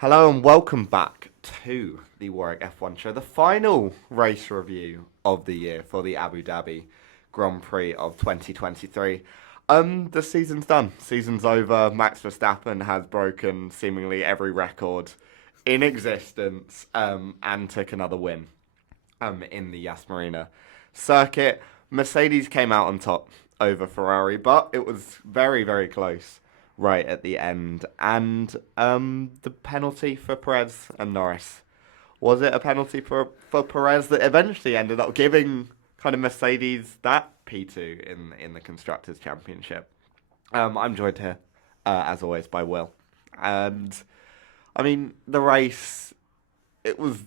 Hello and welcome back to the Warwick F1 show, the final race review of the year for the Abu Dhabi Grand Prix of 2023. The season's done. Season's over. Max Verstappen has broken seemingly every record in existence and took another win in the Yas Marina circuit. Mercedes came out on top over Ferrari, but it was very, very close right at the end. And the penalty for Perez and Norris. Was it a penalty for Perez that eventually ended up giving kind of Mercedes that P2 in the Constructors' Championship? I'm joined here, as always, by Will. And, I mean, the race, it was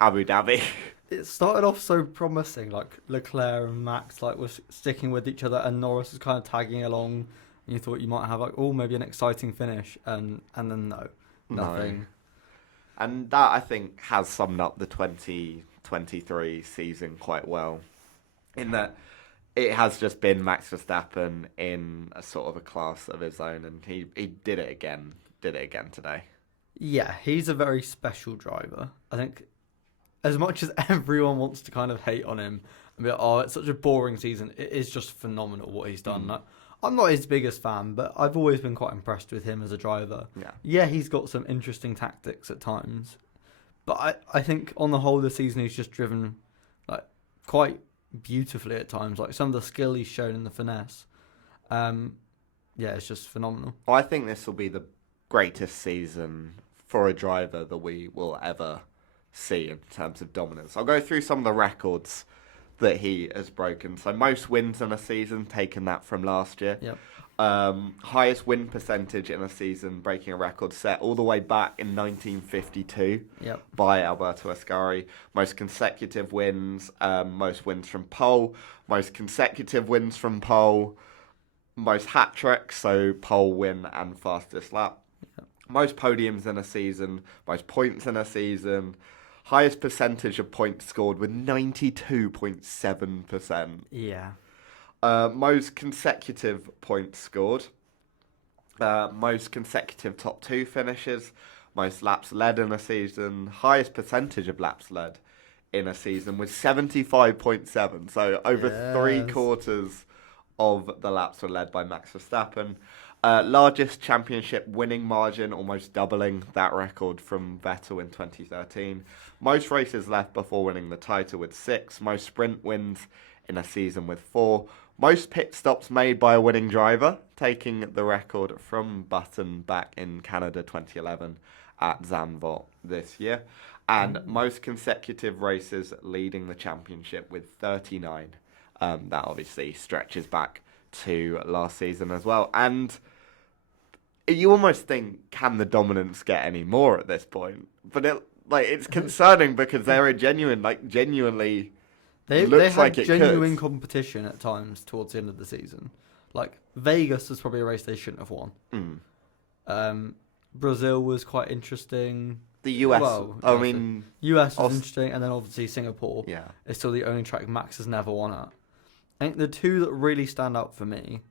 Abu Dhabi. It started off so promising, like Leclerc and Max was sticking with each other, and Norris was kind of tagging along. And you thought you might have maybe an exciting finish, and then nothing. No. And that, I think, has summed up the 2023 season quite well, in that it has just been Max Verstappen in a sort of a class of his own, and he did it again today. Yeah, he's a very special driver. I think as much as everyone wants to kind of hate on him and be like, oh, it's such a boring season, it is just phenomenal what he's done. I'm not his biggest fan, but I've always been quite impressed with him as a driver. Yeah, he's got some interesting tactics at times, but I think on the whole of the season he's just driven quite beautifully at times. Like some of the skill he's shown in the finesse, it's just phenomenal. Well, I think this will be the greatest season for a driver that we will ever see in terms of dominance. I'll go through some of the records that he has broken. So most wins in a season, taken that from last year. Yep. Highest win percentage in a season, breaking a record set all the way back in 1952 by Alberto Ascari. Most consecutive wins, most wins from pole, most consecutive wins from pole, most hat-tricks, so pole win and fastest lap. Yep. Most podiums in a season, most points in a season. Highest percentage of points scored with 92.7%. Yeah. Most consecutive points scored. Most consecutive top two finishes. Most laps led in a season. Highest percentage of laps led in a season with 75.7. So over 3/4 of the laps were led by Max Verstappen. Largest championship winning margin, almost doubling that record from Vettel in 2013. Most races left before winning the title with 6. Most sprint wins in a season with 4. Most pit stops made by a winning driver, taking the record from Button back in Canada 2011 at Zandvoort this year. And most consecutive races leading the championship with 39. That obviously stretches back to last season as well. And you almost think, can the dominance get any more at this point? But it's concerning because they're genuinely. They looks had like it genuine could. competition at times towards the end of the season. Like Vegas was probably a race they shouldn't have won. Brazil was quite interesting. The US, US was interesting, and then obviously Singapore. Yeah, is still the only track Max has never won at. I think the two that really stand out for me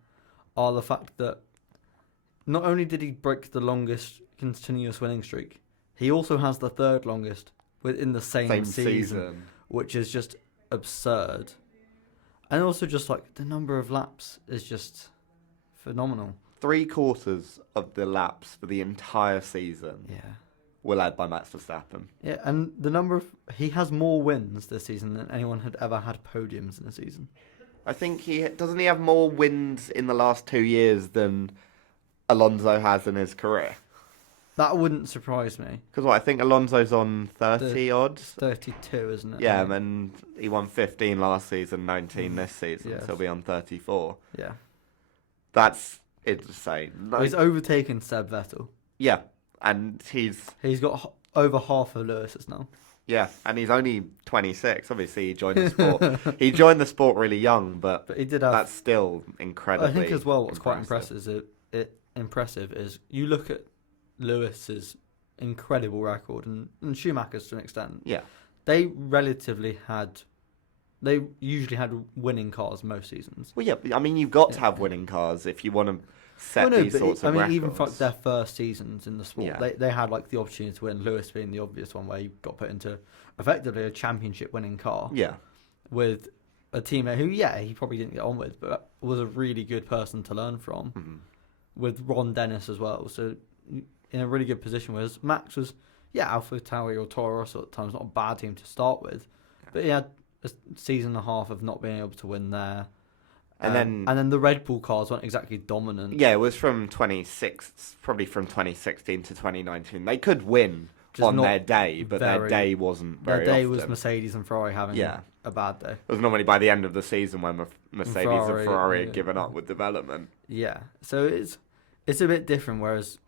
are the fact that not only did he break the longest continuous winning streak, he also has the third longest within the same season, which is just absurd. And also just the number of laps is just phenomenal. 3/4 of the laps for the entire season were led by Max Verstappen. Yeah, and he has more wins this season than anyone had ever had podiums in a season. I think doesn't he have more wins in the last 2 years than Alonso has in his career? That wouldn't surprise me. Because I think Alonso's on 30 odd. 32, isn't it? Yeah, and he won 15 last season, 19 this season, so he'll be on 34. Yeah. That's insane. Well, he's overtaken Seb Vettel. Yeah, and he's got over half of Lewis's now. Yeah, and he's only 26. Obviously, he joined the sport. He joined the sport really young, but he did have. That's still incredibly. I think as well. What's quite impressive is you look at Lewis's incredible record and Schumacher's to an extent. Yeah, they usually had winning cars most seasons. Well, yeah, I mean, you've got to have winning cars if you want to set Well, no, these but sorts of records. even for like, their first seasons in the sport, Yeah. they had like the opportunity to win. Lewis being the obvious one, where he got put into effectively a championship-winning car Yeah. with a teammate who, he probably didn't get on with, but was a really good person to learn from. Mhm. With Ron Dennis as well, so in a really good position. Whereas Max was, Alpha Tauri or Toro Rosso at times, not a bad team to start with, but he had a season and a half of not being able to win there. And then the Red Bull cars weren't exactly dominant. Yeah, it was probably from 2016 to 2019. They could win Just on not their day, but their day wasn't very Their day often. was Mercedes and Ferrari having a bad day. It was normally by the end of the season when Mercedes and Ferrari had given up with development. Yeah, so it's a bit different. Whereas,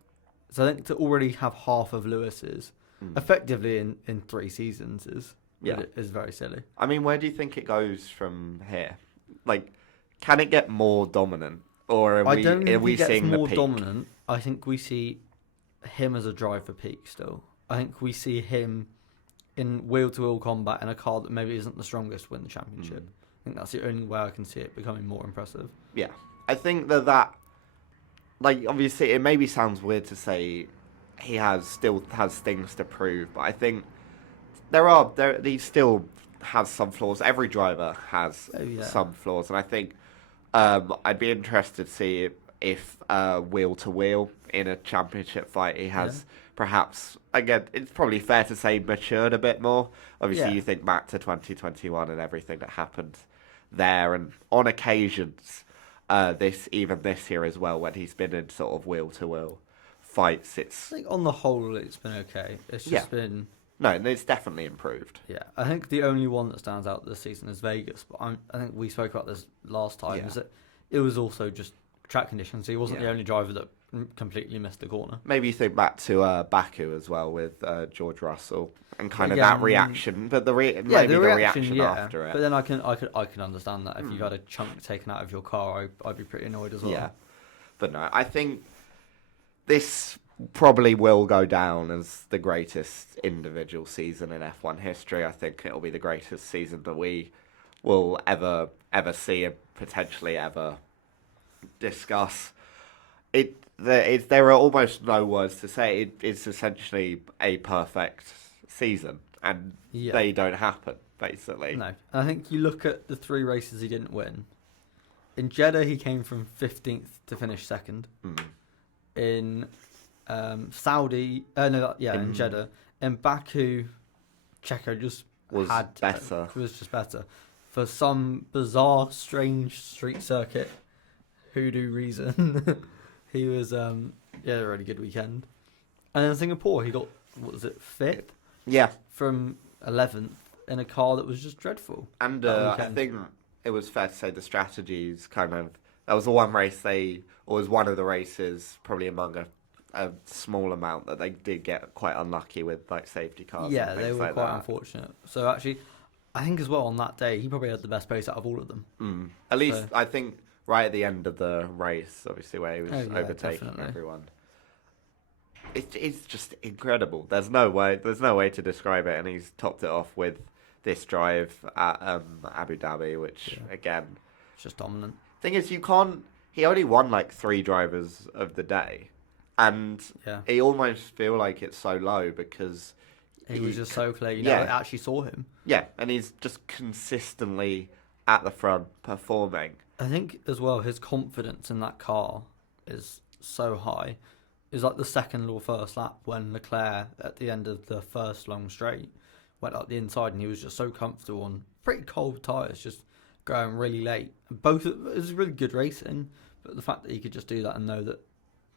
so I think to already have half of Lewis's effectively in 3 seasons is very silly. I mean, where do you think it goes from here? Like, can it get more dominant, or are we seeing the more peak? dominant? I think we see him as a driver peak still. I think we see him in wheel-to-wheel combat in a car that maybe isn't the strongest win the championship. I think that's the only way I can see it becoming more impressive. Yeah, I think that like, obviously it maybe sounds weird to say he still has things to prove, but I think he still has some flaws. Every driver has some flaws, and I think I'd be interested to see if wheel to wheel in a championship fight he has perhaps, again, it's probably fair to say, matured a bit more. Obviously, you think back to 2021 and everything that happened there, and on occasions this year as well, when he's been in sort of wheel to wheel fights, I think on the whole it's been okay. It's just been... No, it's definitely improved. Yeah, I think the only one that stands out this season is Vegas, but I think we spoke about this last time, is that it was also just track conditions. He wasn't the only driver that completely missed the corner. Maybe you think back to Baku as well with George Russell and kind of that reaction, but the reaction after it. But then I can understand that if you've had a chunk taken out of your car, I'd be pretty annoyed as well. Yeah, but no, I think this probably will go down as the greatest individual season in F1 history. I think it'll be the greatest season that we will ever see and potentially ever discuss. There are almost no words to say. It's essentially a perfect season, and they don't happen, basically. No, I think you look at the 3 races he didn't win. In Jeddah, he came from 15th to finish 2nd. In Saudi, in Jeddah. In Baku, Checo was just better. For some bizarre, strange street circuit hoodoo reason, he was a really good weekend. And in Singapore, he got, 5th? Yeah. From 11th in a car that was just dreadful. And I think it was fair to say the strategies that was the one race was one of the races, probably among a small amount, that they did get quite unlucky with, like, safety cars. Yeah, they were quite unfortunate. So actually, I think as well on that day, he probably had the best pace out of all of them. At least, I think, right at the end of the race, obviously, where he was overtaking everyone. It's just incredible. There's no way to describe it, and he's topped it off with this drive at Abu Dhabi, which, again... It's just dominant. Thing is, he only won, like, 3 drivers of the day. And he almost feel like it's so low because... He was just so clear. I actually saw him. Yeah, and he's just consistently at the front performing. I think, as well, his confidence in that car is so high. It was like the second or first lap when Leclerc, at the end of the first long straight, went up the inside and he was just so comfortable on pretty cold tyres, just going really late. It was really good racing, but the fact that he could just do that and know that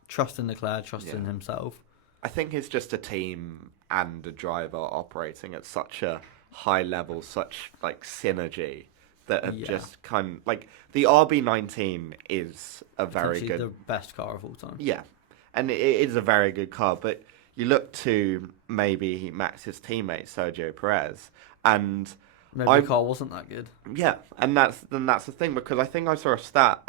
trusting Leclerc, trusting himself. I think it's just a team and a driver operating at such a high level, such like synergy that have just like the RB19 is a very good, the best car of all time. Yeah, and it is a very good car. But you look to maybe Max's teammate Sergio Perez, and maybe the car wasn't that good. Yeah, and that's the thing, because I think I saw a stat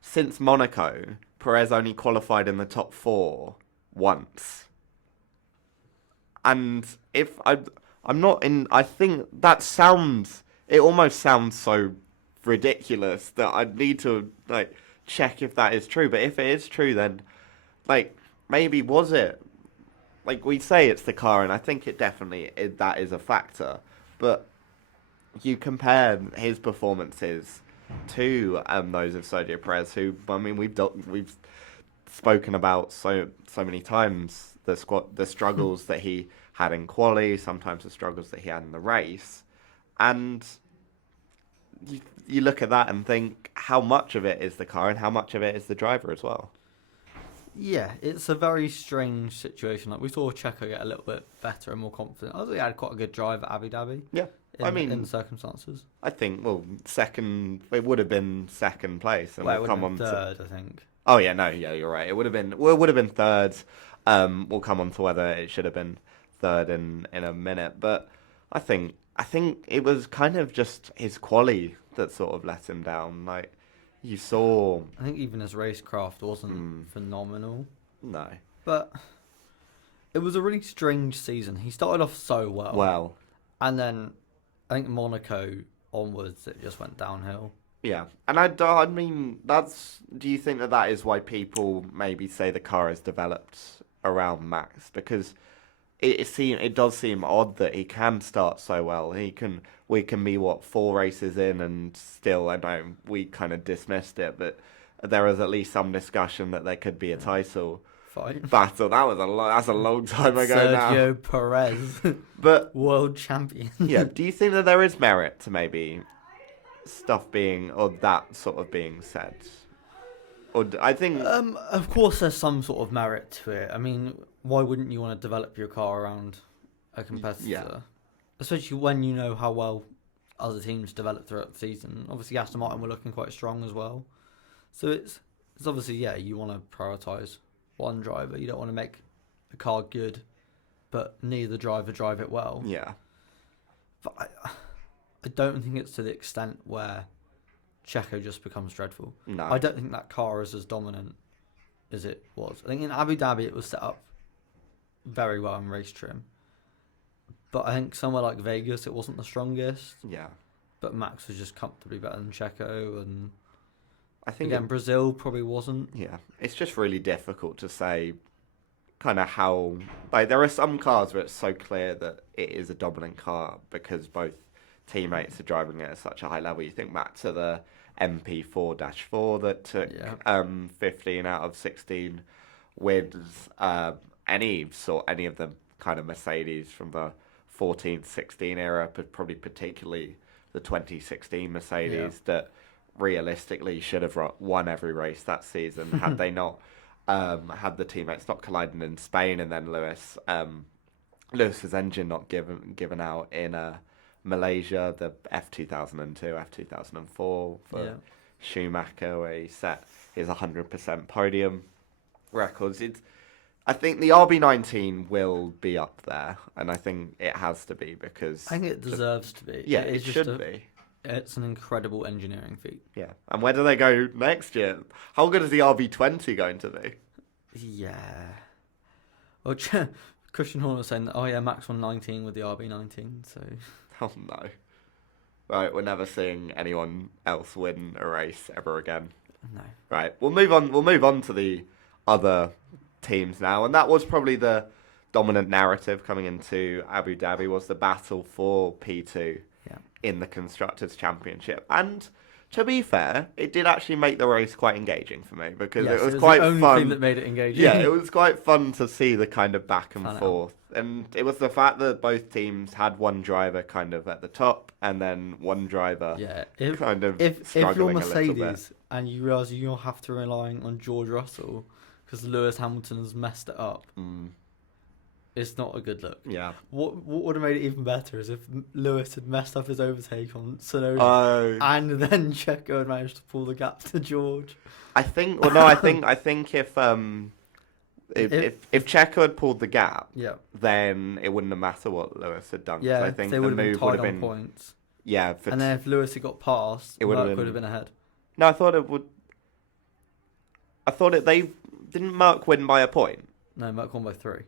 since Monaco, Perez only qualified in the top 4 once. And if I'm not in, I think it almost sounds so ridiculous that I need to like check if that is true. But if it is true, then like maybe was it? Like we say, it's the car, and I think it definitely that is a factor. But you compare his performances to those of Sergio Perez, who I mean we've spoken about so many times the struggles that he had in quali, sometimes the struggles that he had in the race, and you look at that and think how much of it is the car and how much of it is the driver as well. Yeah, it's a very strange situation. Like we saw Checo get a little bit better and more confident. I thought he had quite a good drive at Abu Dhabi. Yeah, in the circumstances. I think second. It would have been second place, and Well, it we'll would come have on been to. third, I think. Oh yeah, no, yeah, you're right. It would have been. Well, it would have been third. We'll come on to whether it should have been third in a minute, but I think it was kind of just his quali that sort of let him down. Like you saw. I think even his racecraft wasn't phenomenal. No. But it was a really strange season. He started off so well. Well. And then I think Monaco onwards, it just went downhill. Yeah, and I mean, do you think that is why people maybe say the car has developed around Max? Because it does seem odd that he can start so well. We can be 4 races in and still, I know we kind of dismissed it, but there was at least some discussion that there could be a title battle. That's a long time ago now. Sergio Perez, but world champion. Yeah, do you think that there is merit to maybe stuff being or that sort of being said? Or I think of course there's some sort of merit to it. I mean, why wouldn't you want to develop your car around a competitor? Yeah. Especially when you know how well other teams develop throughout the season. Obviously Aston Martin were looking quite strong as well. So it's obviously, you want to prioritise one driver. You don't want to make the car good, but neither driver drive it well. Yeah. But I don't think it's to the extent where Checo just becomes dreadful. No. I don't think that car is as dominant as it was. I think in Abu Dhabi it was set up very well in race trim. But I think somewhere like Vegas it wasn't the strongest. Yeah. But Max was just comfortably better than Checo, and I think again Brazil probably wasn't. Yeah. It's just really difficult to say kind of how there are some cars where it's so clear that it is a dominant car because both teammates are driving it at such a high level. You think back to the MP4-4 that took 15 out of 16 wins. Any of the kind of Mercedes from the 14-16 era, but probably particularly the 2016 Mercedes that realistically should have won every race that season had they not had the teammates not colliding in Spain, and then Lewis's engine not given out in Malaysia, the F2002, F2004 for Schumacher, where he set his 100% podium records. I think the RB19 will be up there, and I think it has to be because I think it deserves to be. Yeah, it should be. It's an incredible engineering feat. Yeah, and where do they go next year? How good is the RB20 going to be? Yeah. Well, Christian Horner was saying, Max won 19 with the RB19, so... Oh, no. Right, we're never seeing anyone else win a race ever again. No. Right, we'll move on to the other teams now, and that was probably the dominant narrative coming into Abu Dhabi, was the battle for P2 in the Constructors' Championship. And to be fair, it did actually make the race quite engaging for me because it was quite the only fun. Thing that made it engaging. Yeah, it was quite fun to see the kind of back and forth. And it was the fact that both teams had one driver kind of at the top and then one driver kind of if struggling you're a little bit. Mercedes and you realise you'll have to rely on George Russell because Lewis Hamilton has messed it up. It's not a good look. Yeah. What would have made it even better is if Lewis had messed up his overtake on Tsunoda and then Checo had managed to pull the gap to George. I think if Checo had pulled the gap, then it wouldn't have mattered what Lewis had done. Yeah, I think they the would have been move tied would have on been points. Yeah, and then if Lewis had got past, it would have been ahead. No, I thought it would. They didn't Merc win by a point. No, Merc won by 3.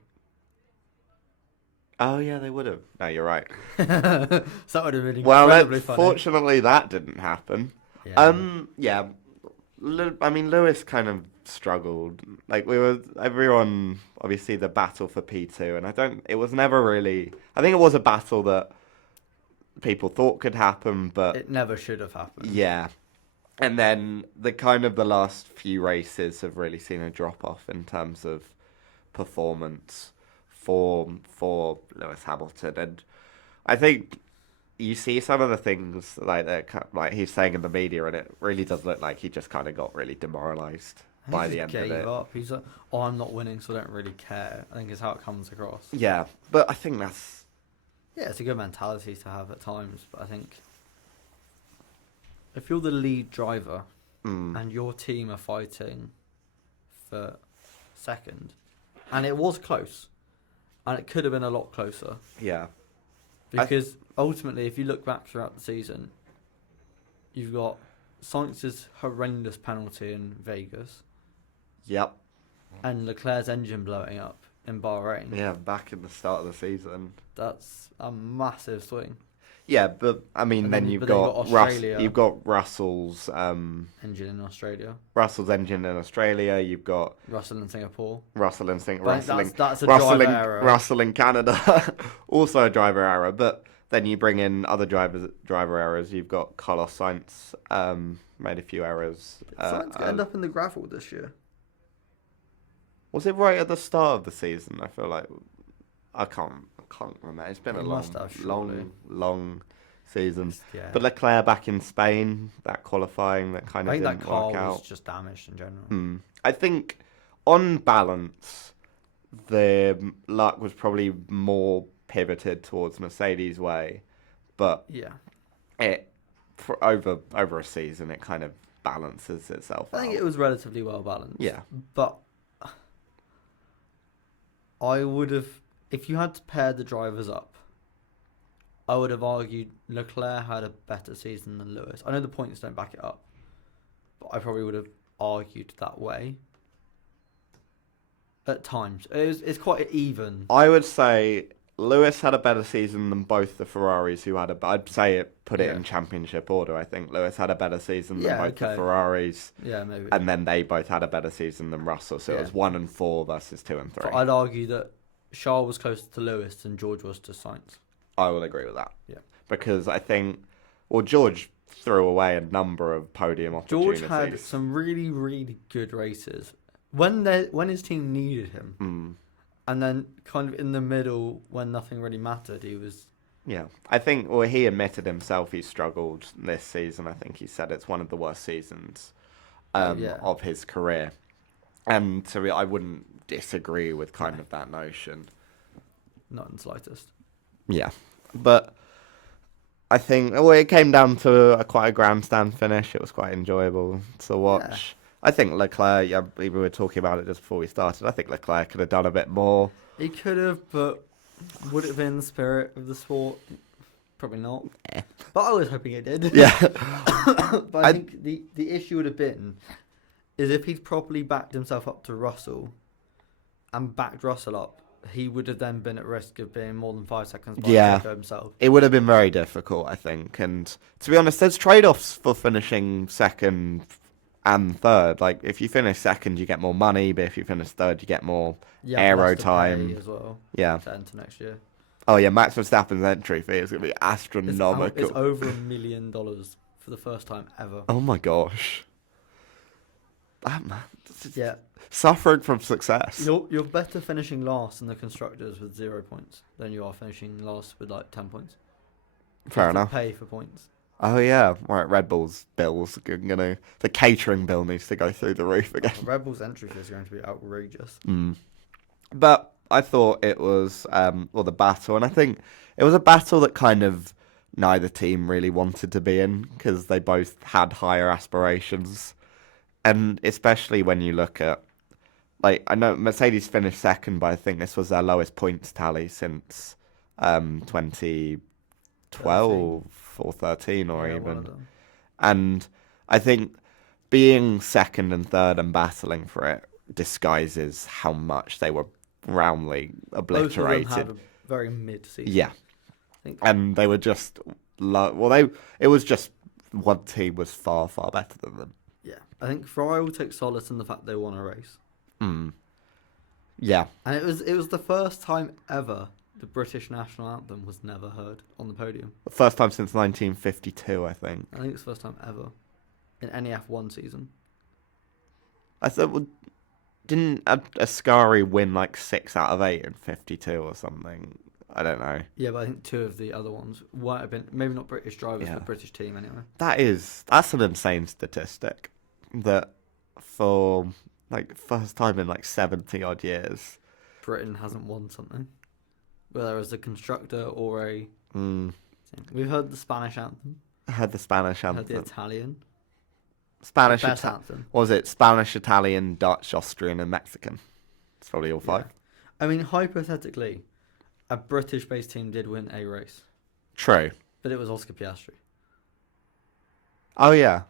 Oh yeah, they would have. No, you're right. So that would have been incredibly funny. Fortunately, that didn't happen. Yeah. Yeah. I mean, Lewis kind of struggled. Like everyone, obviously the battle for P2, and it was never really. I think it was a battle that people thought could happen, but It never should have happened. yeah. And then the last few races have really seen a drop off in terms of performance for Lewis Hamilton, and I think you see some of the things like that, like he's saying in the media, and it really does look like he just kind of got really demoralised by the end of it. Gave up. He's like, "Oh, I'm not winning, so I don't really care." I think is how it comes across. Yeah, but I think that's It's a good mentality to have at times, but I think if you're the lead driver and your team are fighting for second, and it was close, and it could have been a lot closer. yeah. Because ultimately, if you look back throughout the season, you've got Sainz's horrendous penalty in Vegas Yep. and Leclerc's engine blowing up in Bahrain. Yeah, back in the start of the season. That's a massive swing. Yeah, but I mean, And then then- you've but then got you've got Australia. You've got Russell's Engine in Australia, engine in Australia. You've got Russell in Singapore. Russell in But that's a driver error. Russell in Canada, also a driver error. But then you bring in other driver errors. You've got Carlos Sainz made a few errors. Sainz could end up in the gravel this year. Was it right at the start of the season? I feel like I can't remember. It's been He a must have, surely. long season. Yeah. But Leclerc back in Spain, that qualifying that kind I of think didn't that car work out. was just damaged in general. I think on balance, the luck was probably more pivoted towards Mercedes' way, but Yeah. for over a season it kind of balances itself I think out. it was relatively well balanced. Yeah. But I would have, if you had to pair the drivers up, I would have argued Leclerc had a better season than Lewis. I know the points don't back it up, but I probably would have argued that way. At times, it's quite even. I would say Lewis had a better season than both the Ferraris who had I'd say put it Yeah. in championship order. I think Lewis had a better season than Yeah, both the okay. Ferraris, Yeah, maybe. and then they both had a better season than Russell. So it Yeah. was 1 and 4 versus 2 and 3. But I'd argue that Charles was closer to Lewis than George was to Sainz. I will agree with that. Yeah. Because I think, George threw away a number of podium opportunities. George had some really, really good races when his team needed him, and then kind of in the middle when nothing really mattered, he was. Yeah, I think. He admitted himself he struggled this season. I think he said it's one of the worst seasons Yeah. of his career, and so I wouldn't disagree with kind of that notion. Not in the slightest. Yeah, but I think it came down to quite a grandstand finish. It was quite enjoyable to watch. Yeah. I think Leclerc, we were talking about it just before we started. I think Leclerc could have done a bit more. He could have, but would it have been the spirit of the sport? Probably not. But I was hoping it did. Yeah. But I think the issue would have been is if he'd properly backed himself up to Russell and backed Russell up, he would have then been at risk of being more than 5 seconds behind Checo himself. It would have been very difficult, I think. And to be honest, there's trade-offs for finishing second and third. Like, if you finish second, you get more money, but if you finish third, you get more aero less to time. pay as well. Yeah. To enter next year. Oh, yeah, Max Verstappen's entry fee is going to be astronomical. It's over $1 million for the first time ever. Oh, my gosh. That man. Yeah. Suffering from success. You're better finishing last in the constructors with 0 points than you are finishing last with like 10 points. Fair You have to enough. Pay for points. Oh, yeah. Right, Red Bull's bills are gonna. The catering bill needs to go through the roof again. Red Bull's entry fee is going to be outrageous. But I thought it was, the battle, and I think it was a battle that kind of neither team really wanted to be in because they both had higher aspirations. And especially when you look at, like, I know Mercedes finished second, but I think this was their lowest points tally since 2012 or 13 or Yeah, one even. of them. And I think being second and third and battling for it disguises how much they were roundly Both of them obliterated. had a very mid-season. Yeah. I think. And they were just it was just one team was far, far better than them. Yeah, I think Ferrari will take solace in the fact they won a race, Mm. Yeah. and it was the first time ever the British national anthem was never heard on the podium. The first time since 1952, I think. I think it's the first time ever in any F1 season. I thought, well, didn't Ascari win like 6 out of 8 in 52 or something? I don't know. Yeah, but I think 2 of the other ones might have been maybe not British drivers, Yeah. but British team anyway. That's an insane statistic. That for like first time in like 70 odd years. Britain hasn't won something, whether it's a constructor or a. Mm. We've heard the Spanish anthem. I heard the Spanish Heard anthem. the Italian. Spanish, The best anthem. was it Spanish, Italian, Dutch, Austrian, and Mexican? It's probably all 5. Yeah. I mean, hypothetically, a British-based team did win a race, True. but it was Oscar Piastri. Oh yeah,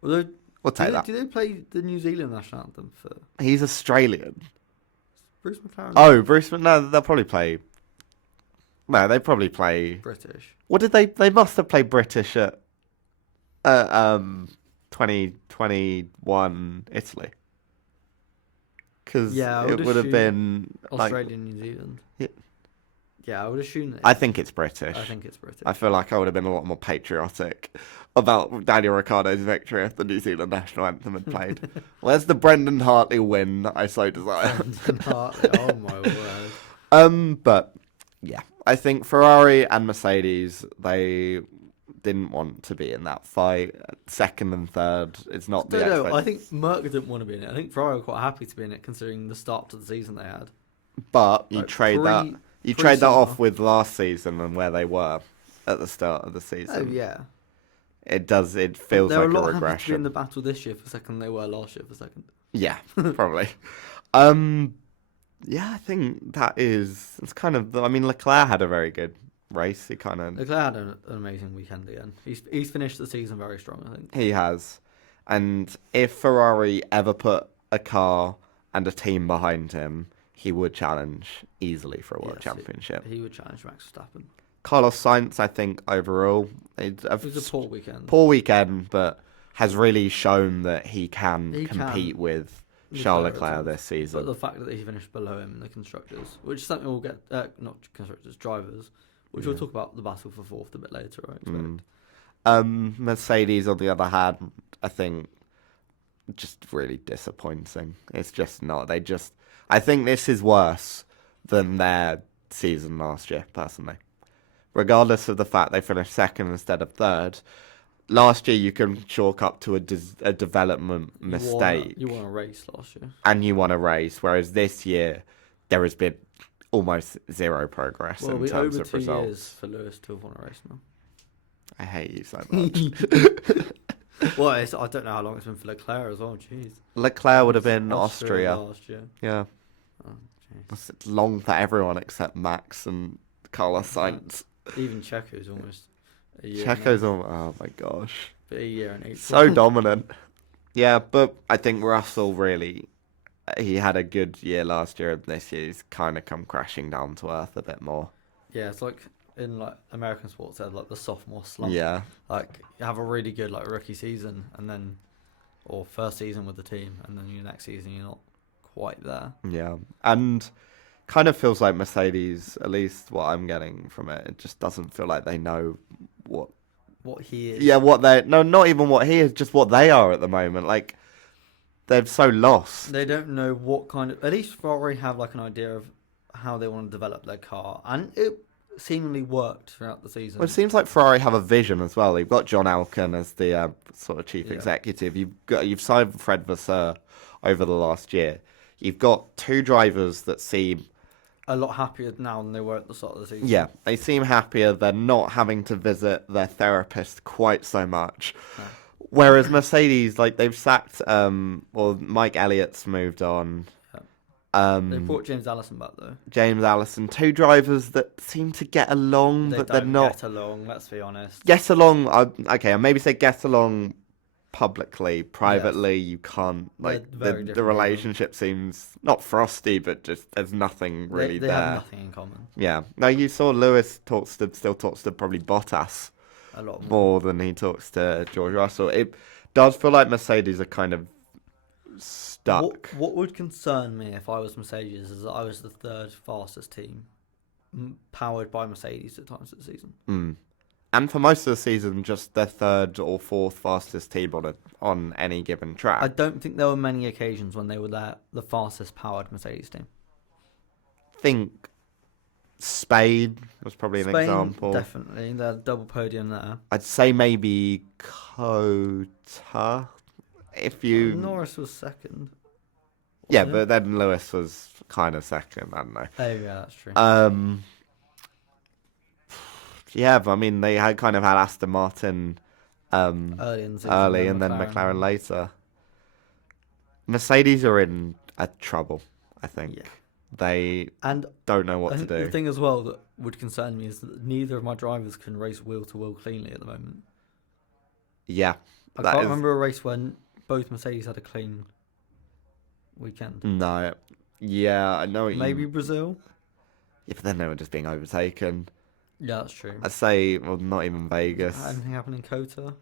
Although, we'll take that. do they play the New Zealand national anthem for He's Australian. Bruce McLaren? Oh, Bruce. No, they'll probably play. No, they probably play. British. What did they? They must have played British at 2021 Italy. Because Yeah, I it would would have assume been like. Australia, New Zealand. Yeah. Yeah, I would assume that. I think it's British. I think it's British. I feel like I would have been a lot more patriotic about Daniel Ricciardo's victory if the New Zealand national anthem had played. Where's the Brendan Hartley win that I so desire? Brendan Hartley, oh my word. But yeah, I think Ferrari and Mercedes, they didn't want to be in that fight. Second and third, it's not the I think Merck didn't want to be in it. I think Ferrari were quite happy to be in it considering the start to the season they had. But you Like, trade that. You trade that off with last season and where they were at the start of the season. Oh yeah. It does. It feels They're like a a lot happy to be in regression. the battle this year for second. They were last year for second. Yeah, probably. Yeah, I think that is. It's kind of. I mean, Leclerc had a very good race. He kind of. Leclerc had an amazing weekend again. He's finished the season very strong, I think. He has, and if Ferrari ever put a car and a team behind him, he would challenge easily for a world championship. He would challenge Max Verstappen. Carlos Sainz, I think overall, It was a poor weekend. Poor weekend, but has really shown that he can compete with Charles Leclerc this season. But the fact that he finished below him in the constructors, which is something we'll get, not constructors, drivers, which we'll talk about the battle for fourth a bit later, I expect. Mercedes, on the other hand, I think just really disappointing. It's just not. I think this is worse than their season last year, personally. Regardless of the fact they finished second instead of third, last year you can chalk up to a development mistake. You won a race last year. And you won a race, whereas this year there has been almost zero progress in terms of results. Over 2 years for Lewis to have won a race now. I hate you so much. Well, I don't know how long it's been for Leclerc as well. Jeez. Leclerc would have been Austria last year. Yeah. Oh, jeez. It's long for everyone except Max and Carlos Sainz. Even Checo's almost a year. Checo's oh my gosh. But a year and 8. So dominant. Yeah, but I think Russell really, he had a good year last year, and this year he's kind of come crashing down to earth a bit more. Yeah, it's like in like American sports, they have like the sophomore slump. Yeah. Like you have a really good like rookie season, and then or first season with the team, and then your next season you're not quite there. Yeah, and kind of feels like Mercedes, at least what I'm getting from it, it just doesn't feel like they know what he is. Yeah, not even what he is, just what they are at the moment. Like, they're so lost. They don't know what kind of. At least Ferrari have like an idea of how they want to develop their car, and it seemingly worked throughout the season. Well, it seems like Ferrari have a vision as well. You've got John Alkin as the sort of chief executive. You've signed Fred Vasseur over the last year. You've got 2 drivers that seem a lot happier now than they were at the start of the season. Yeah, they seem happier. They're not having to visit their therapist quite so much. No. Whereas Mercedes, like, they've sacked, Mike Elliott's moved on. Yeah. They brought James Allison back, though. James Allison. 2 drivers that seem to get along, but they're not. Get along, let's be honest. Get along, okay, I'll maybe say get along publicly. Privately, you can't. Like, the relationship seems not frosty, but just there's nothing really they there. Have nothing in common. Yeah. No, you saw Lewis still talks to probably Bottas a lot more than he talks to George Russell. does feel like Mercedes are kind of stuck. What would concern me if I was Mercedes is that I was the third fastest team, powered by Mercedes at times of the season. Mm. And for most of the season, just their third or fourth fastest team on any given track. I don't think there were many occasions when they were the fastest powered Mercedes team. I think Spain was probably an example. Definitely, the double podium there. I'd say maybe Cota. If you Norris was second. Yeah, but then Lewis was kind of second. I don't know. Oh yeah, that's true. Yeah, but I mean they had Aston Martin early in the season, early and then McLaren later. Mercedes are in trouble, I think. Yeah. They and don't know what I to think do. The thing as well that would concern me is that neither of my drivers can race wheel to wheel cleanly at the moment. Yeah. I can't remember a race when both Mercedes had a clean weekend. No. Yeah, I know. Maybe Brazil? Yeah, but then they were just being overtaken. Yeah, that's true. I'd say, well, not even Vegas. Anything happened in Cota?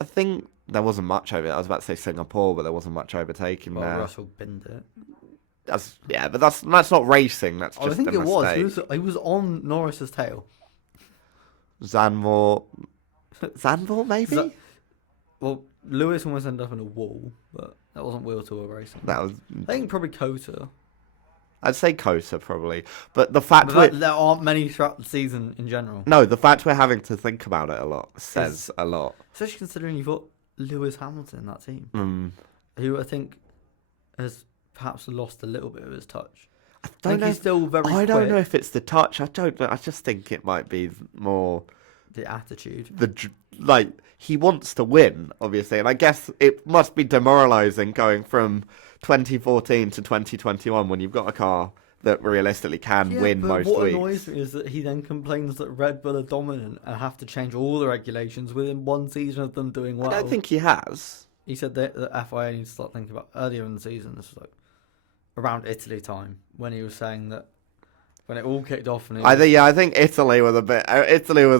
I think there wasn't much over it. I was about to say Singapore, but there wasn't much overtaking there. Russell binned it. But that's not racing. That's just I think a it mistake. was. He was on Norris's tail. Zandvoort, maybe? Well, Lewis almost ended up in a wall, but that wasn't wheel to wheel racing. That was. I think probably Cota. I'd say Cota probably, but the fact there aren't many throughout the season in general. No, the fact we're having to think about it a lot says a lot. Especially considering you've got Lewis Hamilton in that team, who I think has perhaps lost a little bit of his touch. I don't know. He's still very quick. I don't know if it's the touch. I don't know. I just think it might be more the attitude. He wants to win, obviously, and I guess it must be demoralising going from 2014 to 2021 when you've got a car that realistically can win most weeks. What annoys me is that he then complains that Red Bull are dominant and have to change all the regulations within one season of them doing well. I don't think he has. He said that FIA needs to start thinking about earlier in the season. This was around Italy time when he was saying that when it all kicked off. And I think Italy was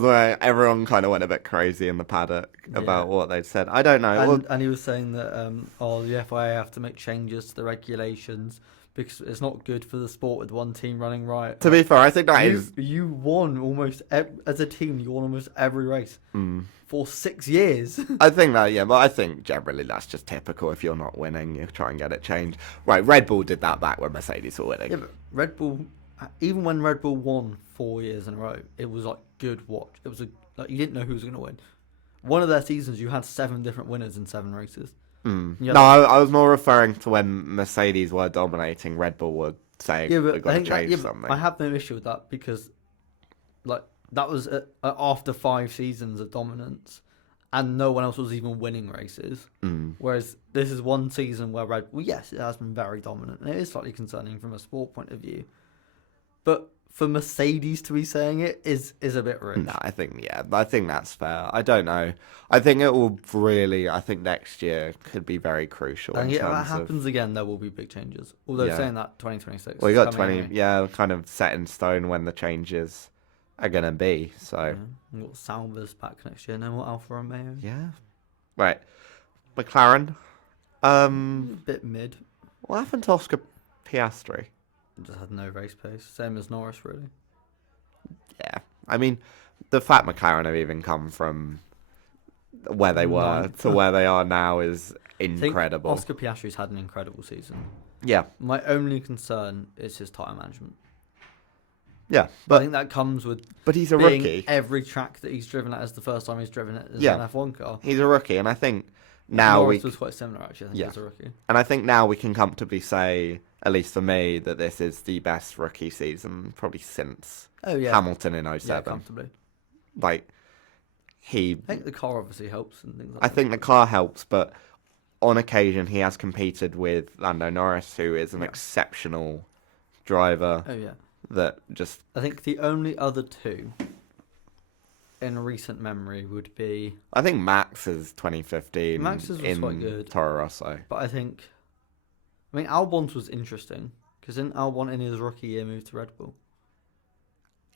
where everyone kind of went a bit crazy in the paddock about what they'd said. I don't know. And he was saying that the FIA have to make changes to the regulations because it's not good for the sport with one team running riot. To be fair, I think you won almost as a team. You won almost every race for 6 years. I think that, but I think generally that's just typical. If you're not winning, you try and get it changed. Right, Red Bull did that back when Mercedes were winning. Yeah, but Red Bull, even when Red Bull won 4 years in a row, it was good watch. It was you didn't know who was going to win. One of their seasons, you had 7 different winners in 7 races. No, I was more referring to when Mercedes were dominating. Red Bull were saying we're going to change something. I have no issue with that because, that was after 5 seasons of dominance, and no one else was even winning races. Whereas this is one season where Red Bull, yes, it has been very dominant, and it is slightly concerning from a sport point of view. But for Mercedes to be saying it is a bit rich. No, I think that's fair. I don't know. I think it will really. I think next year could be very crucial. And if that happens again, there will be big changes. Although saying that 2026. Well, you got 20. Anyway. Kind of set in stone when the changes are gonna be. So we've got Sauber's back next year. No more Alfa Romeo. Yeah. Right. McLaren. A bit mid. What happened to Oscar Piastri? Just had no race pace. Same as Norris, really. Yeah. I mean, the fact McLaren have even come from where they were to where they are now is incredible. Oscar Piastri's had an incredible season. Yeah. My only concern is his tyre management. Yeah, but I think that comes with. But he's a rookie. Every track that he's driven at is the first time he's driven it as an F1 car. He's a rookie, and I think now Norris was quite similar actually. I think he was a rookie, and I think now we can comfortably say, at least for me, that this is the best rookie season probably since Hamilton in 07. Yeah, comfortably. I think the car obviously helps and things like that. I think the car helps, but on occasion he has competed with Lando Norris, who is an exceptional driver. Oh yeah. I think the only other two in recent memory would be. I think Max's 2015. Max's was quite good. Toro Rosso. But I mean, Albon's was interesting because didn't Albon in his rookie year move to Red Bull?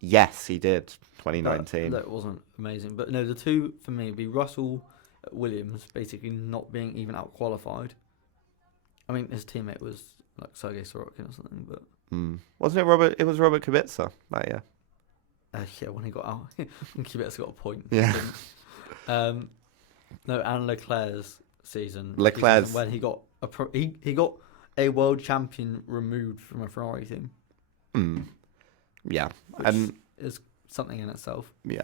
Yes, he did. 2019. That wasn't amazing, but no, the two for me would be Russell at Williams, basically not being even out qualified. I mean, his teammate was like Sergei Sorokin or something, but wasn't it Robert? It was Robert Kubica that year. yeah, when he got out, Kubica's got a point. Yeah. No, and Leclerc's season. Leclerc's when he got he got a world champion removed from a Ferrari team. Yeah, Which and is something in itself. yeah.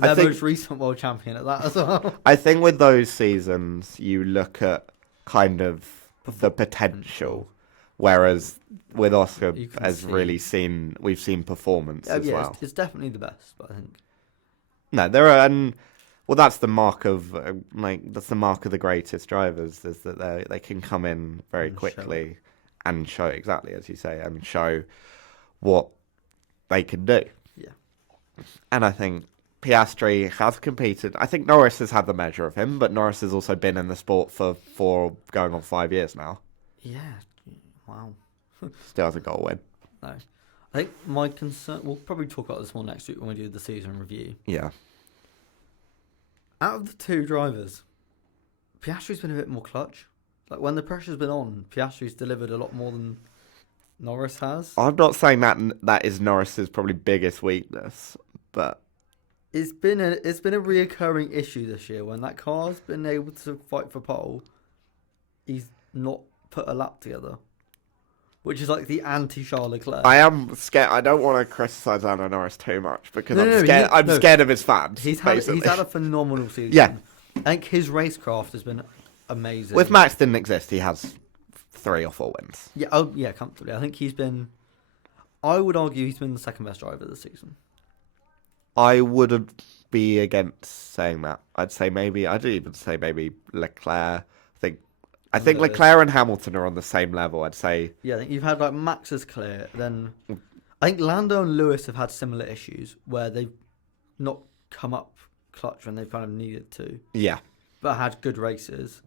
Their most recent world champion at that as well. I think with those seasons, you look at kind of the potential, whereas with Oscar, we've seen performance as well. It's definitely the best, but I think No, there are, and well, that's the mark of the greatest drivers, is that they can come in very quickly and show exactly as you say, and show what they can do. Yeah, and I think Piastri has competed. I think Norris has had the measure of him, but Norris has also been in the sport for going on 5 years now. Yeah, wow. Still hasn't got a win. No. I think my concern, we'll probably talk about this more next week when we do the season review. Yeah. Out of the two drivers, Piastri's been a bit more clutch. Like when the pressure's been on, Piastri's delivered a lot more than Norris has. I'm not saying that is Norris's probably biggest weakness, but It's been a reoccurring issue this year when that car's been able to fight for pole. He's not put a lap together, which is like the anti-Charles Leclerc. I am scared. I don't want to criticize Lando Norris too much because I'm scared of his fans. He's had a phenomenal season. Yeah, I think his racecraft has been amazing. If Max didn't exist, he has 3 or 4 wins. Yeah, comfortably. I think I would argue he's been the second best driver this season. I wouldn't be against saying that. I'd even say maybe Leclerc. I think Leclerc and Hamilton are on the same level. I'd say. Yeah, I think you've had like Max is clear. Then I think Lando and Lewis have had similar issues where they've not come up clutch when they've kind of needed to. Yeah. But had good races.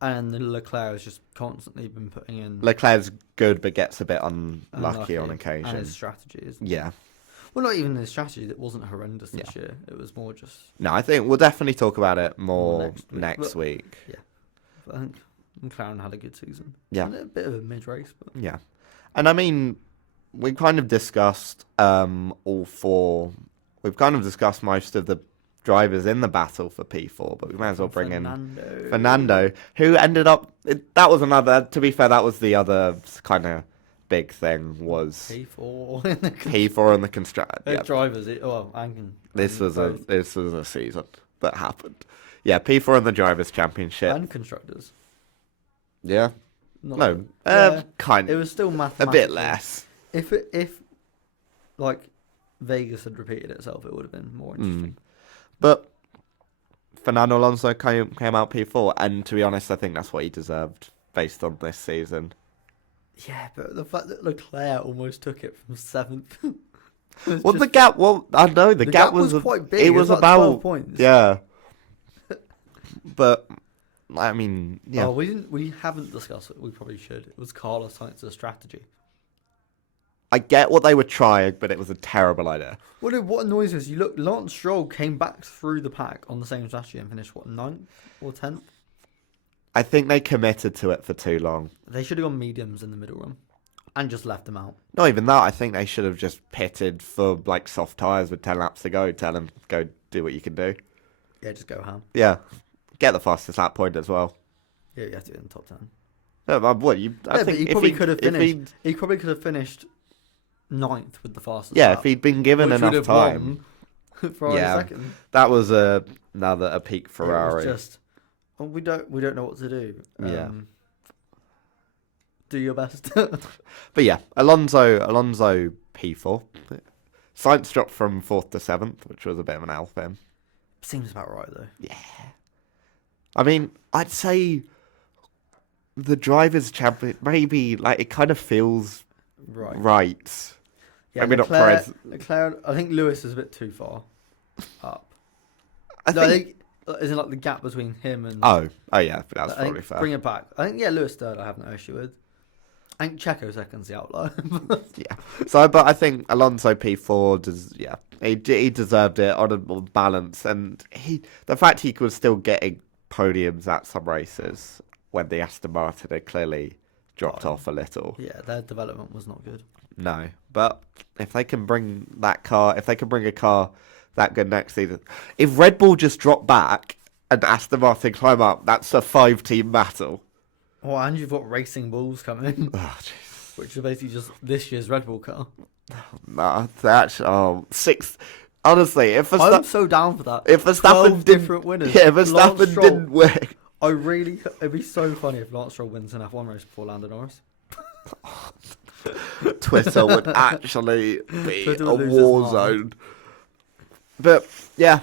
And Leclerc has just constantly been putting in. Leclerc's good, but gets a bit unlucky on occasion. And his strategy is. Yeah. Well, not even his strategy. That wasn't horrendous this year. It was more just. No, I think we'll definitely talk about it more next week. Yeah. But I think McLaren had a good season. Yeah. And a bit of a mid-race. But... Yeah. And I mean, we kind of discussed all 4. We've kind of discussed most of the drivers in the battle for P4, but we might as well bring in Fernando, who ended up. That was another. To be fair, that was the other kind of big thing was P4 in the construction. Drivers. This was a season that happened. Yeah, P4 in the drivers' championship and constructors. Yeah. Kind. It was still mathematically a bit less. If like Vegas had repeated itself, it would have been more interesting. But Fernando Alonso came out P4, and to be honest, I think that's what he deserved based on this season. Yeah, but the fact that Leclerc almost took it from 7th. The gap. Well, I know the gap was quite big. It was like about 12 points. Yeah. But I mean, yeah. Oh, we haven't discussed it. We probably should. It was Carlos Sainz's strategy. I get what they were trying, but it was a terrible idea. Well, what annoys us, you look, Lance Stroll came back through the pack on the same strategy and finished, 9th or 10th? I think they committed to it for too long. They should have gone mediums in the middle run and just left them out. Not even that. I think they should have just pitted for like soft tyres with 10 laps to go. Tell them, go do what you can do. Yeah, just go ham. Yeah. Get the fastest lap point as well. Yeah, you have to get in the top 10. No, I think he probably could have finished. He probably could have finished 9th with the fastest lap. If he'd been given enough time. Second. That was a peak Ferrari. It was just, we don't know what to do. Do your best. But yeah, Alonso P4. Sainz dropped from 4th to 7th, which was a bit of an L for him. Seems about right though. Yeah. I mean, I'd say the drivers' champion maybe like it kind of feels right. Yeah, maybe Leclerc, not Perez. Leclerc, I think Lewis is a bit too far up. I think isn't like the gap between him and. Oh yeah, that's probably fair. Bring it back. I think Lewis 3rd. I have no issue with. I think Checo 2nd's the outlier. Yeah. But I think Alonso P4 does. Yeah, He deserved it on a balance, and the fact he was still getting podiums at some races when the Aston Martin had clearly dropped off a little. Yeah, their development was not good. No, but if they can bring that car, if they can bring a car that good next season, if Red Bull just drop back and Aston Martin climb up, that's a 5-team battle. Oh, and you've got Racing Bulls coming, Oh, jeez. which is basically just this year's Red Bull car. Nah, that's six. Honestly, I'm so down for that. if Verstappen 12 different winners. yeah, if Lance Verstappen Stroll- didn't win. It'd be so funny if Lance Stroll wins an F1 race before Lando Norris. Twitter would actually be Twitter a would lose its war mind. zone. But yeah,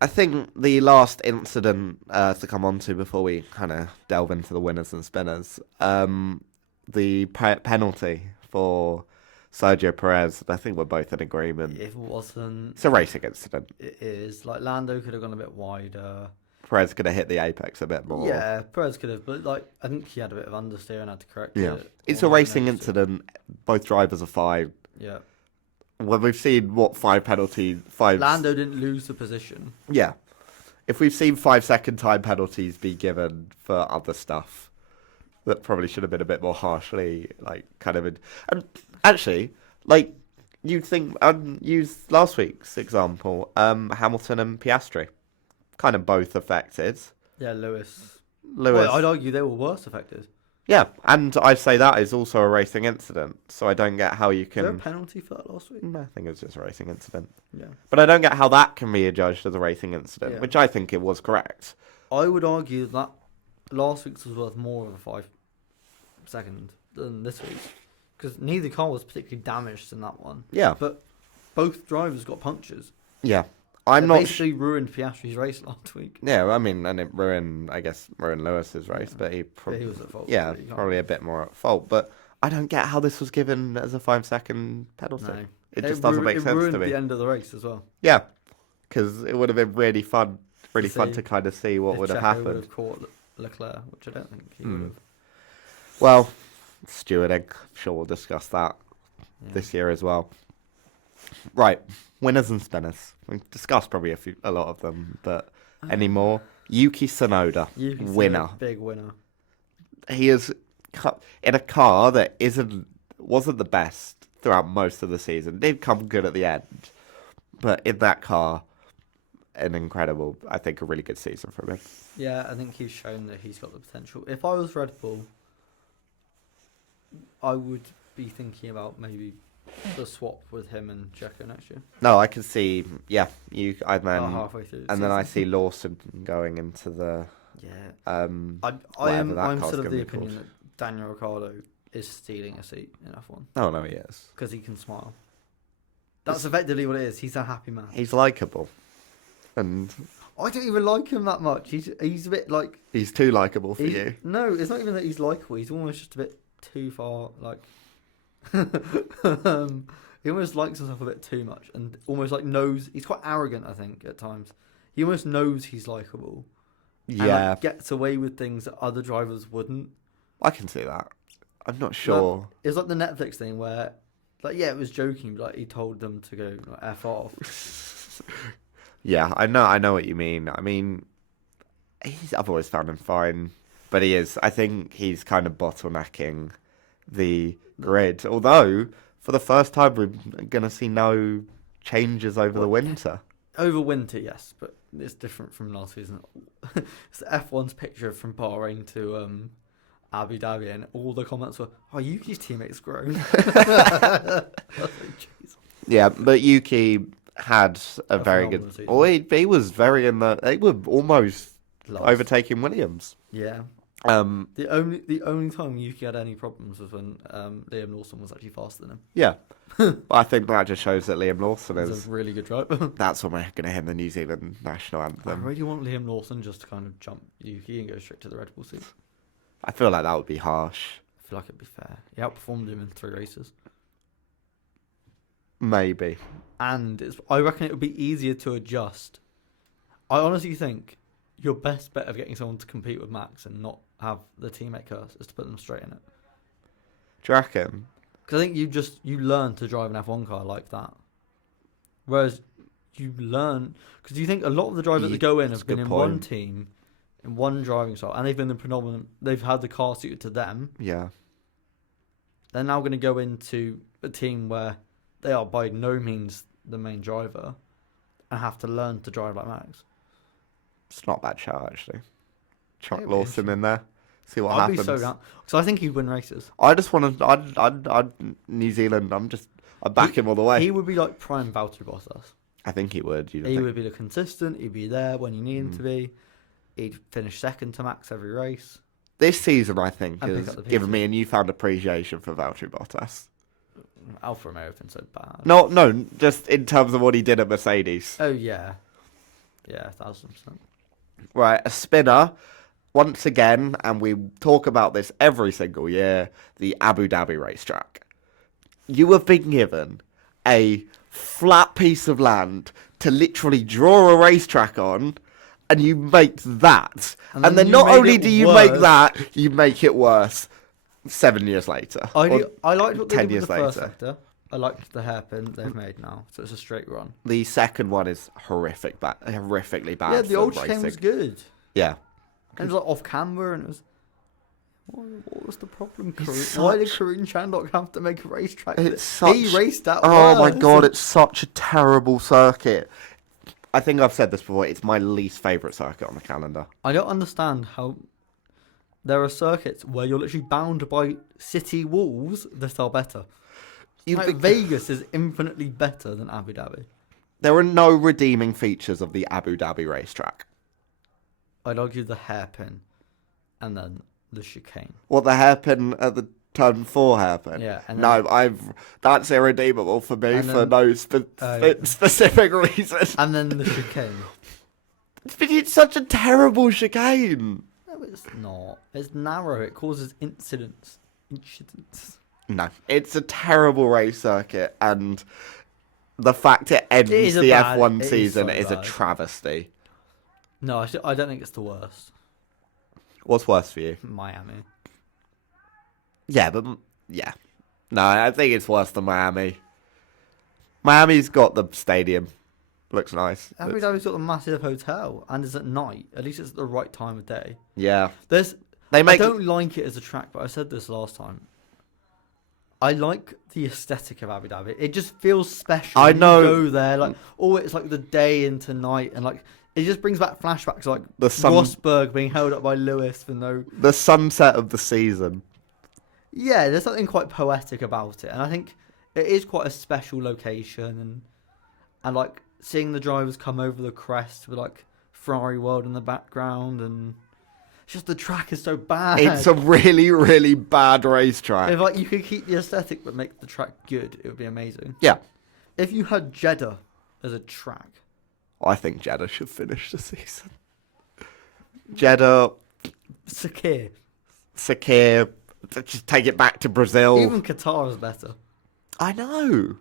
I think the last incident to come on to before we kind of delve into the winners and spinners, the penalty for Sergio Perez. I think we're both in agreement. If it wasn't, It's a racing incident. it is. Like, Lando could have gone a bit wider. Perez could have hit the apex a bit more. Yeah, Perez could have, but like, I think he had a bit of understeer and had to correct Yeah. it. It's a Or racing next to it. incident. Both drivers are fine. Yeah. When we've seen 5 penalties, 5. Lando didn't lose the position. Yeah. If we've seen 5-second time penalties be given for other stuff, that probably should have been a bit more harshly, like, kind of. And actually, like, you'd think, use last week's example, Hamilton and Piastri, kind of both affected. Yeah, Lewis. Lewis. Well, I'd argue they were worse affected. Yeah, and I'd say that is also a racing incident, so I don't get how you Was there a can. penalty for that last week? I think it was just a racing incident. Yeah. But I don't get how that can be adjudged as a racing incident, Yeah. which I think it was correct. I would argue that last week's was worth more of a 5-second than this week's. Because neither car was particularly damaged in that one. Yeah, But both drivers got punctures. yeah. I'm It not. basically ruined Piastri's race last week. Yeah, I mean, and it ruined Lewis's race, Yeah. but he But probably, he was at fault. yeah, so you can't- probably a bit more at fault. But I don't get how this was given as a 5-second penalty. No. It just doesn't make it sense ruined to me. the end of the race as well. Yeah, because it would have been really fun see to kind of see what If would have Checo happened. would have caught Leclerc, which I don't think he would have. Well, stewarding, I'm sure we'll discuss that Yeah. this year as well. Right, winners and spinners. We've discussed probably a lot of them, but any more? Yuki Tsunoda, You can see winner. a big winner. He is in a car that wasn't the best throughout most of the season. Did come good at the end, but in that car, a really good season from him. Yeah, I think he's shown that he's got the potential. If I was Red Bull, I would be thinking about maybe the swap with him and Checo next year. No, I can see. Yeah, Halfway through. The and then I season. see Lawson going into the Yeah, whatever that I'm car's still of gonna the be called. opinion that Daniel Ricciardo is stealing a seat in F1 Oh no, he is. because he can smile. That's effectively what it is. He's a happy man. He's likable, and I don't even like him that much. He's a bit like. he's too likable for He's, you. No, it's not even that he's likable. He's almost just a bit too far. Like, he almost likes himself a bit too much, and almost like knows he's quite arrogant. I think at times he almost knows he's likable. And, Yeah, like, gets away with things that other drivers wouldn't. I can see that. I'm not sure. It's like the Netflix thing where, like, yeah, it was joking, but like, he told them to go like, F off. Yeah, I know what you mean. I mean, I've always found him fine, but he is. I think he's kind of bottlenecking the grid. Although, for the first time, we're going to see no changes over the winter. Over winter, yes, but it's different from last season. It's F1's picture from Bahrain to Abu Dhabi, and all the comments were, "Oh, Yuki's teammates grown." I was like, "Jeez." Yeah, but Yuki had a very phenomenal good. season. Oh, he was very in the. They were almost Last. overtaking Williams. Yeah. Um, The only time Yuki had any problems was when Liam Lawson was actually faster than him. yeah, but I think that just shows that Liam Lawson He's is. a really good driver. That's when we're going to hear the New Zealand national I anthem. really want Liam Lawson just to kind of jump Yuki and go straight to the Red Bull seat. I feel like that would be harsh. I feel like it'd be fair. He outperformed him in 3 races. Maybe. And I reckon it would be easier to adjust. I honestly think your best bet of getting someone to compete with Max and not have the teammate curse is to put them straight in it. Do you reckon? Because I think you learn to drive an F1 car like that. Whereas you learn, because you think a lot of the drivers that go in have been in one team, in one driving style, and they've been the predominant. They've had the car suited to them. Yeah. They're now going to go into a team where they are by no means the main driver, and have to learn to drive like Max. It's not a bad shout, actually. Chuck Maybe Lawson in there. See what I'd happens. be so down. So I think he'd win races. I just want to. I'd New Zealand. I back him all the way. He would be like prime Valtteri Bottas. I think he would. He would be the consistent. He'd be there when you need him to be. He'd finish second to Max every race. This season, I think, And has pick up the given pieces. me a newfound appreciation for Valtteri Bottas. Alfa Romeo have been so bad. No, just in terms of what he did at Mercedes. Oh yeah, 1,000%. Right, a spinner. Once again, and we talk about this every single year, the Abu Dhabi racetrack. You have been given a flat piece of land to literally draw a racetrack on, and you make that. And then you not made only it do you make worse. that, you make it worse 7 years later. I Or liked what they 10 did years with the first later. sector. I liked the hairpin they've made now, so it's a straight run. The second one is horrifically bad. Yeah, the for old racing. chicane was good. Yeah. It was like off camber, and it was. What was the problem? It's Why did such- Karun Chandok have to make a racetrack? It's He such- raced that. Oh my worse. god, it's such a terrible circuit. I think I've said this before. It's my least favourite circuit on the calendar. I don't understand how there are circuits where you're literally bound by city walls that are better. Like, Vegas is infinitely better than Abu Dhabi. There are no redeeming features of the Abu Dhabi racetrack. I'd argue the hairpin, and then the chicane. What, the hairpin at the turn 4 hairpin? Yeah, and No, that's irredeemable for me And for then- no specific reason. And then the chicane. But it's such a terrible chicane. No, it's not. It's narrow. It causes incidents. No, it's a terrible race circuit, and the fact it ends is a the bad- F1 it is season so is a bad. travesty. No, I don't think it's the worst. What's worse for you? Miami. Yeah, but yeah. No, I think it's worse than Miami. Miami's got the stadium. Looks nice. Abu Dhabi's got a massive hotel, and it's at night. At least it's at the right time of day. Yeah. There's. They I make don't like it as a track, but I said this last time. I like the aesthetic of Abu Dhabi. It just feels special. I when know. You go there, like, oh, it's like the day into night, and like it just brings back flashbacks, like The sun- Rosberg being held up by Lewis for no. the sunset of the season. Yeah, there's something quite poetic about it, and I think it is quite a special location, and like seeing the drivers come over the crest with like Ferrari World in the background, and it's just the track is so bad. It's a really bad racetrack. If like you could keep the aesthetic but make the track good, it would be amazing. Yeah. If you had Jeddah as a track, I think Jeddah should finish the season. Jeddah, Sakir, just take it back to Brazil. even Qatar is better. I know.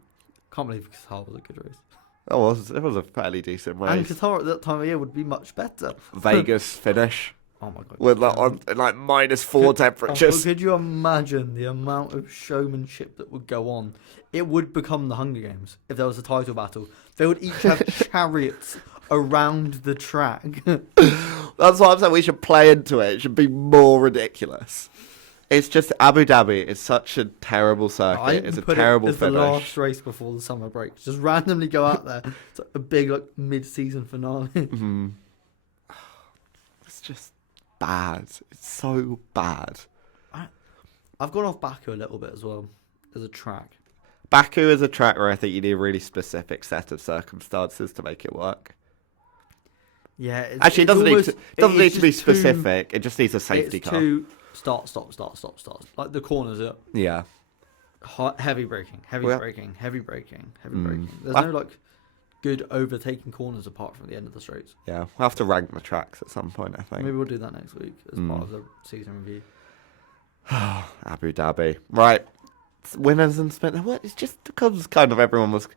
Can't believe Qatar was a good race. It was a fairly decent And race. Qatar at that time of year would be much better. Vegas finish Oh my god. with like, on like -4 temperatures. Could you imagine the amount of showmanship that would go on? It would become the Hunger Games if there was a title battle. They would each have chariots around the track. That's what I'm saying. We should play into it. It should be more ridiculous. It's just Abu Dhabi is such a terrible circuit. It's a terrible it's finish. the last race before the summer break. Just randomly go out there. It's like a big like mid-season finale. Mhm. It's just bad. It's so bad. I've gone off Baku a little bit as well as a track. Baku is a track where I think you need a really specific set of circumstances to make it work. Yeah, it's, Actually, it doesn't almost, need to be just too- specific. It just needs a safety it's car. too start. Like the corners are Yeah. heavy braking, heavy Well- braking, heavy braking, heavy Mm. braking. There's I- no like good overtaking corners apart from the end of the straights. Yeah. We'll have to rank the tracks at some point, I think. Maybe we'll do that next week as Mm. part of the season review. Abu Dhabi. Right. Winners and spinners. What? It's just because kind of everyone was.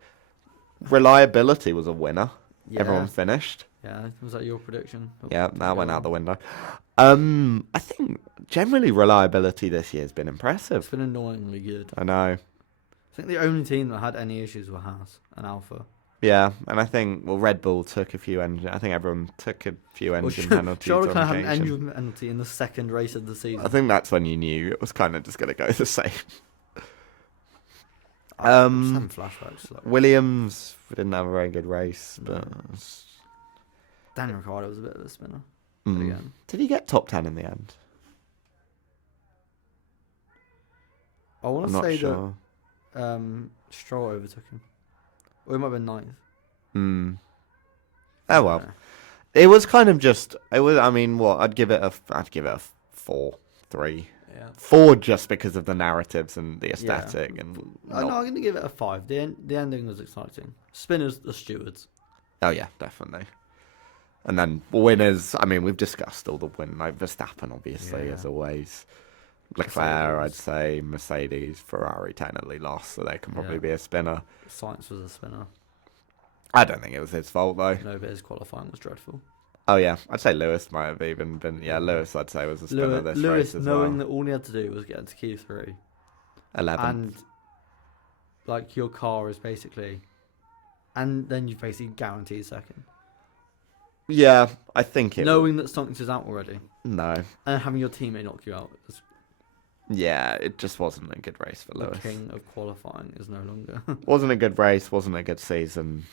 Reliability was a winner. Yeah. Everyone finished. Yeah, was that your prediction? Yeah, that went out the window. I think generally reliability this year has been It's impressive. been annoyingly good. I know. I think the only team that had any issues were Haas and Alpha. Yeah, and I think Red Bull took a few engine. I think everyone took a few engine penalties. Charlotte on kind of had an occasion. engine penalty in the second race of the season. I think that's when you knew it was kind of just going to go the same. I'm just having flashbacks. Like, Williams didn't have a very good race, but Daniel Ricciardo was a bit of a spinner. Again. Did he get top 10 in the end? I want I'm to not say sure. that Stroll overtook him. Or it might have been ninth. Oh well. It was kind of just. It was. I mean, what? I'd give it a 4, 3. Yeah. 4 just because of the narratives and the aesthetic and. No, I'm going to give it a 5. The ending was exciting. Spinners, the stewards. Oh yeah, definitely. And then winners. I mean, we've discussed all the win. Like Verstappen, obviously, as always. Leclerc, I'd say. Mercedes, Ferrari, technically lost, so they can probably be a spinner. Sainz was a spinner. I don't think it was his fault though. No, but his qualifying was dreadful. Oh yeah, I'd say Lewis might have even been. Yeah, Lewis, I'd say was a spinner this race as knowing well. that all he had to do was get into Q3, 11. and like your car is basically, and then you basically guaranteed second. Yeah, I think it. Knowing that something is out already, No. and having your teammate knock you out. Yeah, it just wasn't a good race for The Lewis. king of qualifying is no longer Wasn't a good race, wasn't a good season.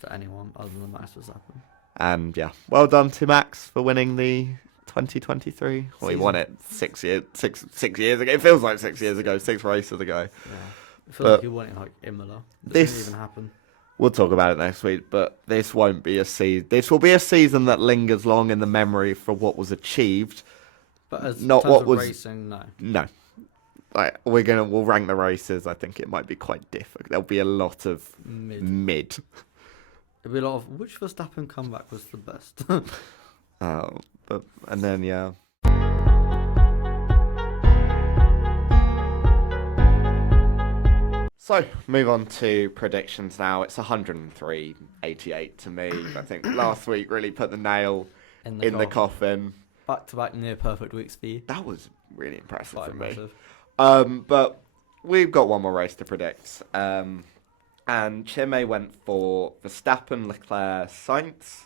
for anyone other than Max Verstappen. And yeah, well done to Max for winning the 2023. Well, he Season. won it 6 years ago. It feels like 6 years ago, 6 races ago. Yeah, I feel like he won it like Imola. It This- didn't even happen. We'll talk about it next week, but this won't be a season. This will be a season that lingers long in the memory for what was achieved. But as Not terms what of was- racing, no. No. Like we'll rank the races. I think it might be quite difficult. There'll be a lot of mid. It'll be a lot of which Verstappen comeback was the best. But and then yeah. So move on to predictions now. It's 103.88 to me. I think last week really put the nail in the coffin. Back-to-back near perfect weeks for you. That was really impressive Quite for me. impressive. But we've got one more race to predict. And Chinmay went for Verstappen, Leclerc, Sainz.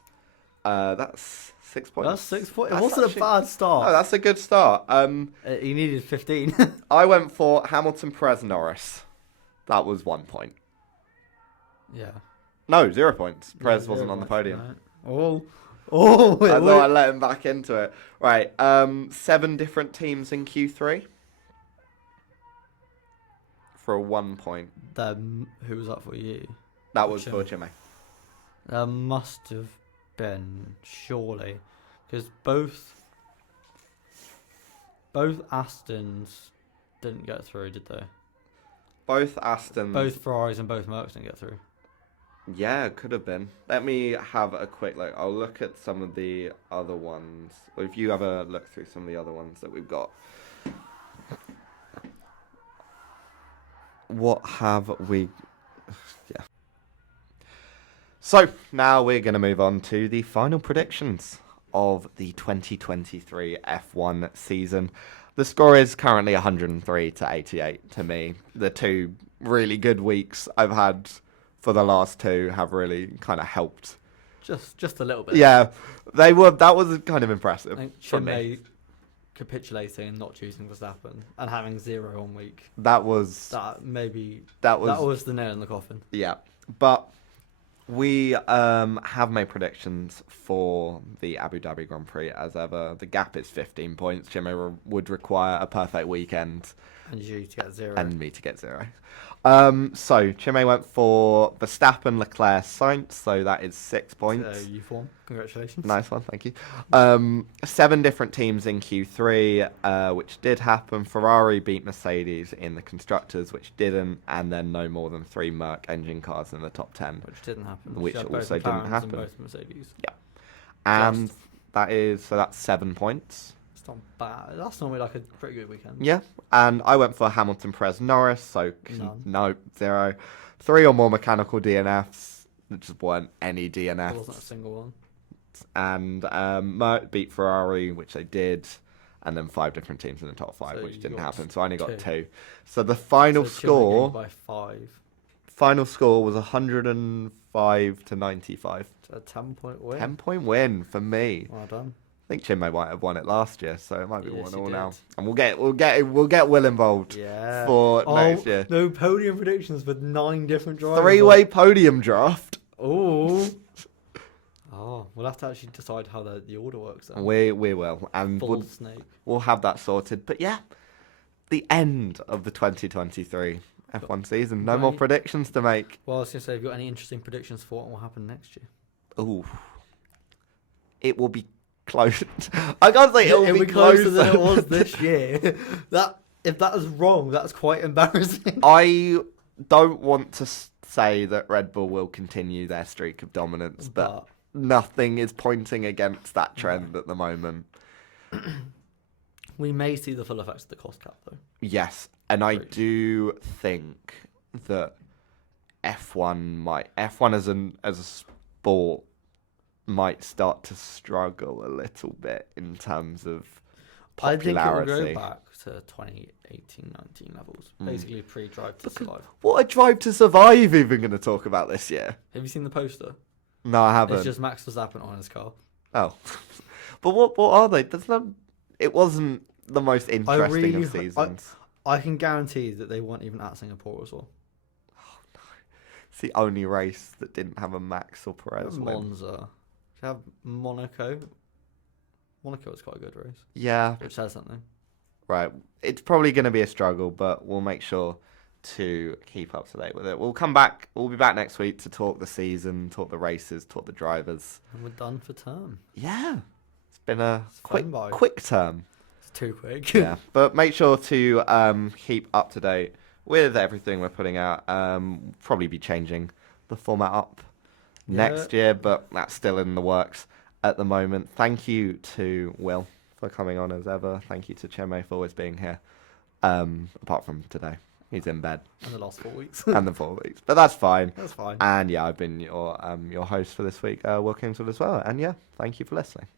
That's 6 points. That's 6 points. It That's wasn't actually- a bad start. Oh, that's a good start. He needed 15. I went for Hamilton, Perez, Norris. That was 1 point. Yeah. No, 0 points. Perez Yeah, wasn't on the podium. Right. Oh, I thought I'd let him back into it. Right, 7 different teams in Q3 for a 1 point. Who was that for you? That was Chim. for Chinmay. There must have been, surely. Because both Astons didn't get through, did they? Both Aston. Both Ferraris and both Mercs didn't get through. Yeah, it could have been. Let me have a quick look. I'll look at some of the other ones. Or if you have a look through some of the other ones that we've got. What have we... Yeah. So, now we're going to move on to the final predictions of the 2023 F1 season. The score is currently 103-88 to me. The 2 really good weeks I've had for the last 2 have really kind of helped. Just a little bit. Yeah, they were. That was kind of impressive I think for me. Chinmay capitulating and not choosing Verstappen and having 0 on week. That was That that was the nail in the coffin. yeah. But we have made predictions for the Abu Dhabi Grand Prix as ever. The gap is 15 points. Chinmay would require a perfect weekend And you to get 0. and me to get 0. So Chinmay went for Verstappen, Leclerc, Sainz. So that is 6 points. So you form. Congratulations. Nice one, thank you. 7 different teams in Q3, which did happen. Ferrari beat Mercedes in the constructors, which didn't, and then no more than 3 Merc engine cars in the top 10. Which didn't happen. Which You had also both didn't McLarens happen. And both Mercedes. And that's 7 points. It's not bad. That's normally like a pretty good weekend. Yeah, and I went for Hamilton, Perez, Norris, so None. no, 0. 3 or more mechanical DNFs, there just weren't any There DNFs. wasn't a single one. And Merc beat Ferrari, which they did, and then 5 different teams in the top 5, So which you didn't got happen. So I only got 2. 2. So the final So Chinmay score, gained by 5. Final score was 105 to 95. A 10-point win. 10-point win for me. Well done. I think Chinmay might have won it last year, so it might be Yes, 1-all he now. did. And we'll get Will involved for next year. No podium predictions with 9 different drivers. 3-way podium draft. Oh. Oh, we'll have to actually decide how the order works then. We will, and Full snake. we'll have that sorted. But yeah, the end of the 2023 F1 season. No more predictions to make. Well, I was going to say, have you got any interesting predictions for what will happen next year? Ooh. It will be close. I can't say it will be closer than it was this year. If that is wrong, that's quite embarrassing. I don't want to say that Red Bull will continue their streak of dominance, but nothing is pointing against that trend at the moment. We may see the full effects of the cost cap, though. Yes, and I do think that F1 as a sport might start to struggle a little bit in terms of popularity. I think it will go back to 2018-19 levels, basically pre-Drive to Survive. What a Drive to Survive even going to talk about this year? Have you seen the poster? No, I haven't. It's just Max Verstappen on his car. Oh, but what are they? It wasn't the most interesting of seasons. I can guarantee that they weren't even at Singapore as well. Oh no, it's the only race that didn't have a Max or Perez win. Monza. They have Monaco. Monaco was quite a good race. Yeah. Which says something. Right. It's probably going to be a struggle, but we'll make sure to keep up to date with it. We'll come back. We'll be back next week to talk the season, talk the races, talk the drivers. And we're done for term. Yeah. It's been a flown quick term. It's too quick. Yeah. But make sure to keep up to date with everything we're putting out. Probably be changing the format up next year, but that's still in the works at the moment. Thank you to Will for coming on as ever. Thank you to Chinmay for always being here. Apart from today, he's in bed. And the last 4 weeks. And the 4 weeks, but that's fine. That's fine. And yeah, I've been your host for this week, Will Kingswood as well. And yeah, thank you for listening.